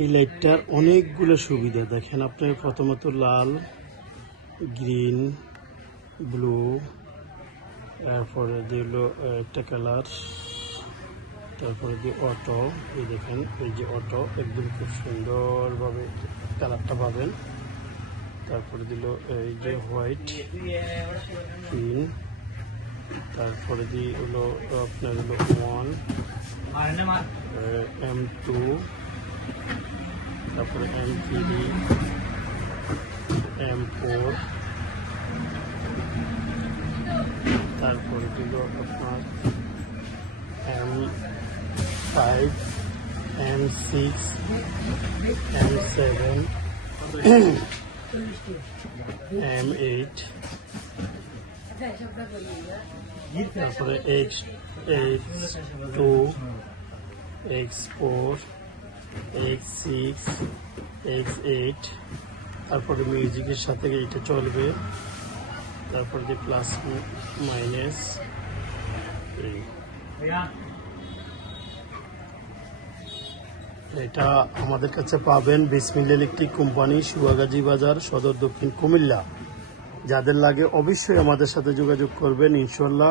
এই লাইটটার অনেকগুলো সুবিধা দেখেন আপনি। প্রথমত লাল, গ্রিন, ব্লু, তারপরে দিল একটা কালার, তারপরে দিয়ে অটো। এই দেখেন এই যে অটো, একদম খুব সুন্দরভাবে কালারটা পাবেন। তারপরে দিল এই যে হোয়াইট, গ্রিন, তারপরে দিয়ে হলো আপনার হলো 1, M2, তারপরে M3, M4, তারপরে দিল আপনার M5, M6, M7, M8, তারপরে X2, X4, X6, X8, তারপরে মিউজিকের সাথে এইটা চলবে। তারপরে যে প্লাস মাইনাস, এটা আমাদের কাছে পাবেন বিসমিল্লাহ ইলেকট্রিক কোম্পানি, সুয়াগাজী বাজার, সদর, দক্ষিণ কুমিল্লা। যাদের লাগে অবশ্যই আমাদের সাথে যোগাযোগ করবেন ইনশাল্লাহ।